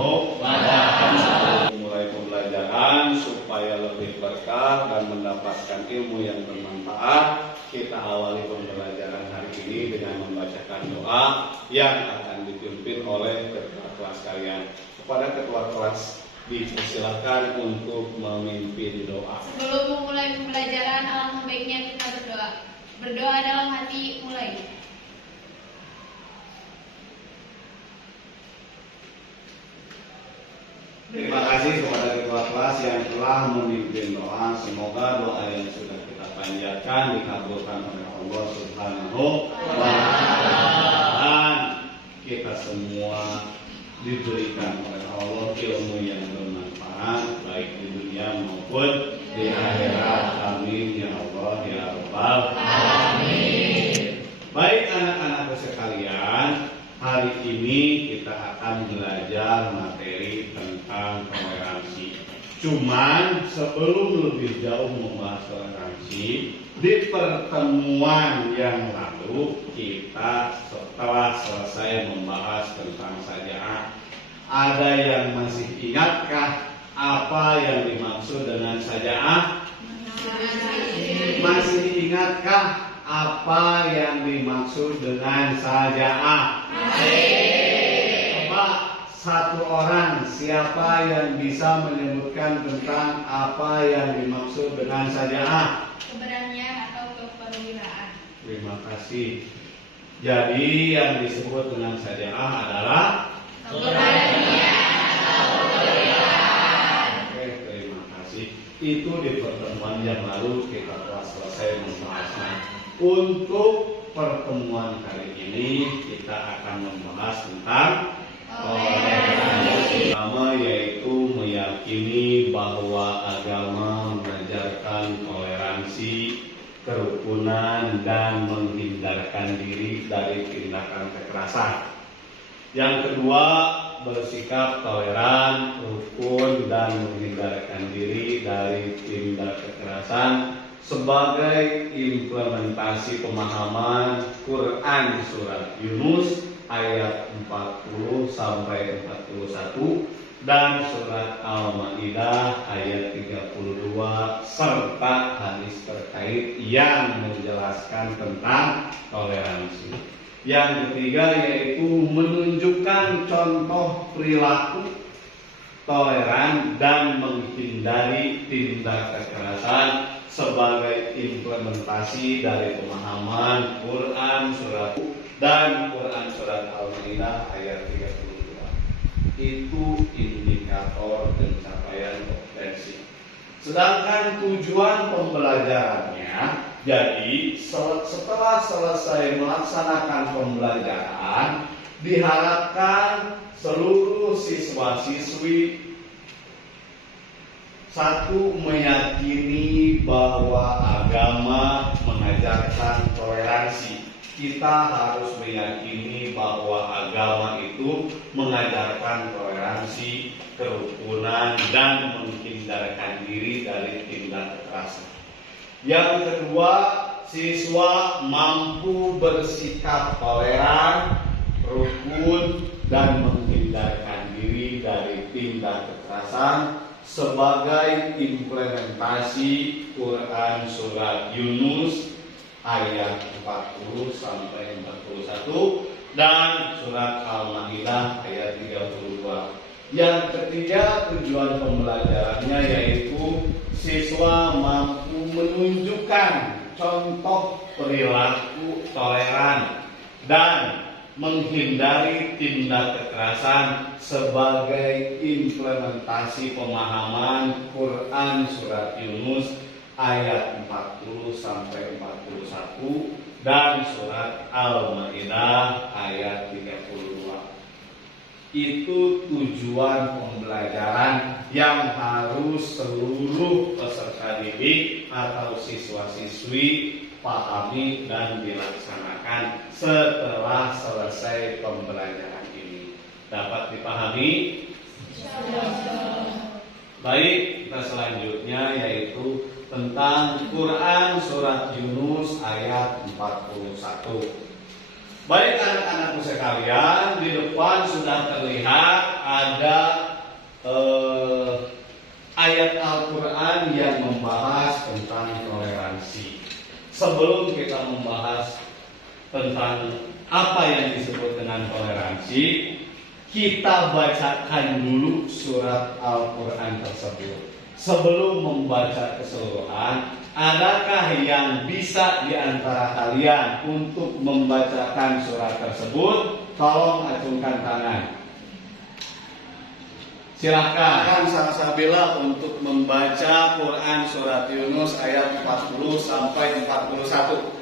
Subhanahu wa ta'ala. Mulai pembelajaran supaya lebih berkah dan mendapatkan ilmu yang bermanfaat, kita awali pembelajaran hari ini dengan membacakan doa yang akan dipimpin oleh ketua kelas kalian. Kepada ketua kelas dipersilakan untuk memimpin doa. Sebelum memulai pembelajaran, alangkah baiknya kita berdoa. Berdoa dalam hati, mulai. Terima kasih kepada ketua kelas yang telah memimpin doa. Semoga doa yang sudah kita panjatkan dikabulkan oleh Allah Subhanahu wa ta'ala. Dan kita semua diberikan oleh Allah ilmu yang bermanfaat baik di dunia maupun di akhirat. Amin ya Allah ya Rabbal alamin. Baik anak-anakku sekalian, hari ini kita akan belajar materi tentang toleransi. Cuman sebelum lebih jauh membahas toleransi, di pertemuan yang lalu kita setelah selesai membahas tentang saja'ah, ada yang masih ingatkah apa yang dimaksud dengan saja'ah? Masih ingatkah apa yang dimaksud dengan saja'ah? Coba satu orang, siapa yang bisa menyebutkan tentang apa yang dimaksud dengan saja'ah? Keberanian atau keperwiraan. Terima kasih. Jadi yang disebut dengan saja'ah adalah Keberanian atau keperwiraan. Oke, terima kasih. Itu di pertemuan yang lalu kita telah selesai membahasnya. Untuk pertemuan kali ini kita akan membahas tentang toleransi. Pertama yaitu meyakini bahwa agama mengajarkan toleransi, kerukunan, dan menghindarkan diri dari tindakan kekerasan. Yang kedua, bersikap toleran, rukun, dan menghindarkan diri dari tindak kekerasan sebagai implementasi pemahaman Quran surat Yunus ayat 40 sampai 41 dan surat Al-Maidah ayat 32 serta hadis terkait yang menjelaskan tentang toleransi. Yang ketiga yaitu menunjukkan contoh perilaku toleran dan menghindari tindak kekerasan sebagai implementasi dari pemahaman Quran surat dan Quran surat Al-Maidah ayat 32. Itu indikator pencapaian kompetensi. Sedangkan tujuan pembelajarannya, jadi setelah selesai melaksanakan pembelajaran, diharapkan seluruh siswa-siswi satu, meyakini bahwa agama mengajarkan toleransi. Kita harus meyakini bahwa agama itu mengajarkan toleransi, kerukunan, dan menghindarkan diri dari tindak kekerasan. Yang kedua, siswa mampu bersikap toleran, rukun, dan menghindarkan diri dari tindak kekerasan sebagai implementasi Quran surat Yunus ayat 40 sampai 41 dan surat Al-Maidah ayat 32. Yang ketiga, tujuan pembelajarannya yaitu siswa mampu menunjukkan contoh perilaku toleran dan menghindari tindak kekerasan sebagai implementasi pemahaman Quran surat Yunus ayat 40 sampai 41 dan surat Al-Maidah ayat 32. Itu tujuan pembelajaran yang harus seluruh peserta didik atau siswa-siswi pahami dan dilaksanakan setelah selesai pembelajaran ini. Dapat dipahami? Baik, kita selanjutnya yaitu tentang Quran surat Yunus ayat 41. Baik anak-anakku sekalian, di depan sudah terlihat ada ayat Al-Quran yang membahas tentang toleransi. Sebelum kita membahas tentang apa yang disebut dengan toleransi, kita bacakan dulu surat Al-Quran tersebut. Sebelum membaca keseluruhan, adakah yang bisa di antara kalian untuk membacakan surat tersebut? Tolong acungkan tangan. Silahkan Salsabila untuk membaca Quran surat Yunus ayat 40 sampai 41.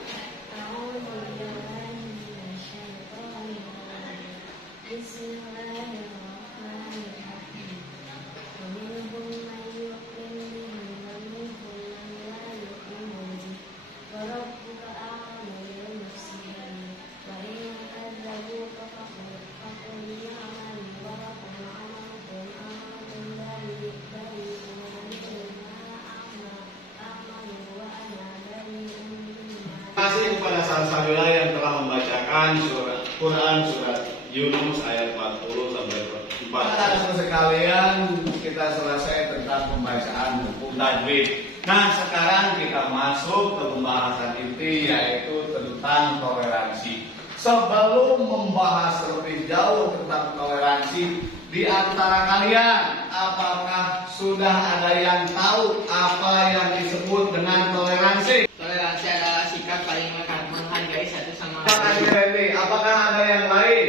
Terima kasih kepada Salsabila yang telah membacakan surat Quran surat Yunus ayat 40 sampai 44. Saudara sekalian, kita selesai tentang pembacaan buku tajwid. Nah, sekarang kita masuk ke pembahasan inti, yaitu tentang toleransi. Sebelum membahas lebih jauh tentang toleransi, di antara kalian apakah sudah ada yang tahu apa yang disebut dengan toleransi? Toleransi adalah sikap saling menghargai satu sama lain. Apakah ada yang lain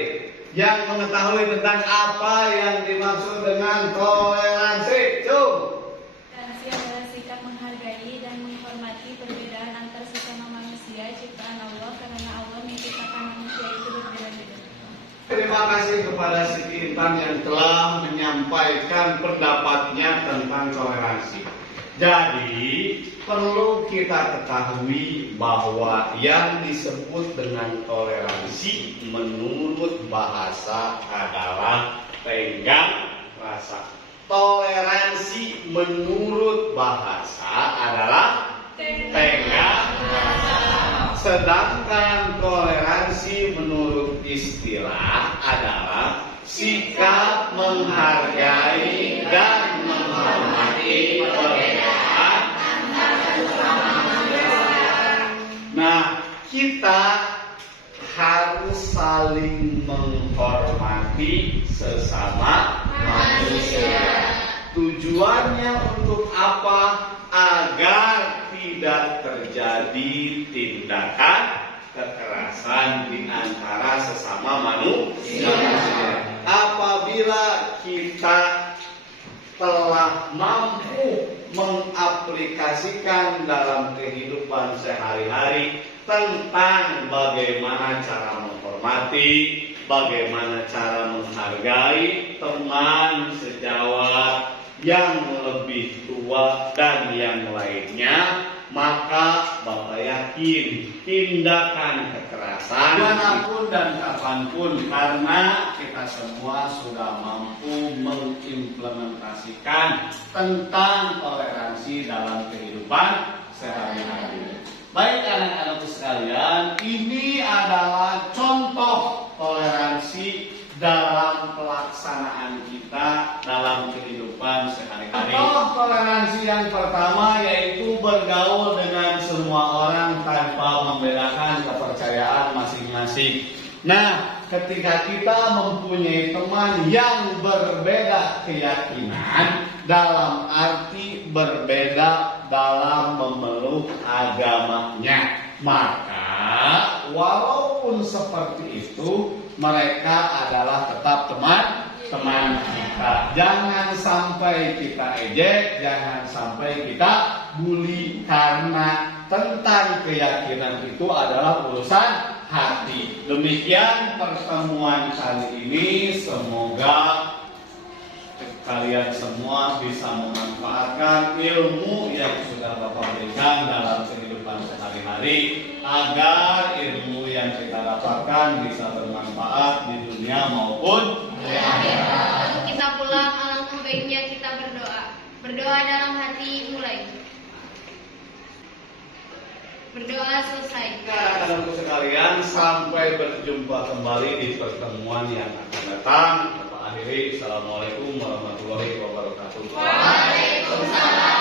yang mengetahui tentang apa yang dimaksud dengan toleransi? Cung. Toleransi adalah sikap menghargai dan menghormati perbedaan antar sesama manusia ciptaan Allah, karena Allah menciptakan manusia itu berbeda-beda. Terima kasih kepada Siti Intan yang telah menyampaikan pendapatnya tentang toleransi. Jadi, perlu kita ketahui bahwa yang disebut dengan toleransi menurut bahasa adalah tenggang rasa. Toleransi menurut bahasa adalah tenggang rasa. Sedangkan toleransi menurut istilah adalah sikap menghargai dan menghormati perbedaan. Nah, kita harus saling menghormati sesama manusia. Tujuannya untuk apa? Agar tidak terjadi tindakan kekerasan di antara sesama manusia. Apabila kita telah mampu mengaplikasikan dalam kehidupan sehari-hari tentang bagaimana cara menghormati, bagaimana cara menghargai teman sejawat yang lebih tua dan yang lainnya, maka Bapak yakin tindakan kekerasan dimanapun dan kapanpun, karena kita semua sudah mampu mengimplementasikan tentang toleransi dalam kehidupan sehari-hari. Baik anak-anakku sekalian, ini adalah contoh toleransi dalam pelaksanaan kita dalam kehidupan sehari-hari. Contoh toleransi yang pertama yaitu bergaul dengan semua orang tanpa membedakan kepercayaan masing-masing. Nah, ketika kita mempunyai teman yang berbeda keyakinan, dalam arti berbeda dalam memeluk agamanya, maka walaupun seperti itu, mereka adalah tetap teman kita. Jangan sampai kita ejek, jangan sampai kita bully, karena tentang keyakinan itu adalah urusan hati. Demikian pertemuan kali ini, semoga kalian semua bisa memanfaatkan ilmu yang sudah Bapak berikan dalam kehidupan sehari-hari, agar ilmu yang kita dapatkan bisa bermanfaat di dunia maupun di akhirat. Untuk kita pulang, alangkah baiknya kita berdoa. Berdoa dalam hati mulai. Berdoa selesai. Anak-anakku sekalian, sampai berjumpa kembali di pertemuan yang akan datang. Bapak akhiri. Assalamualaikum warahmatullahi wabarakatuh. Waalaikumsalam.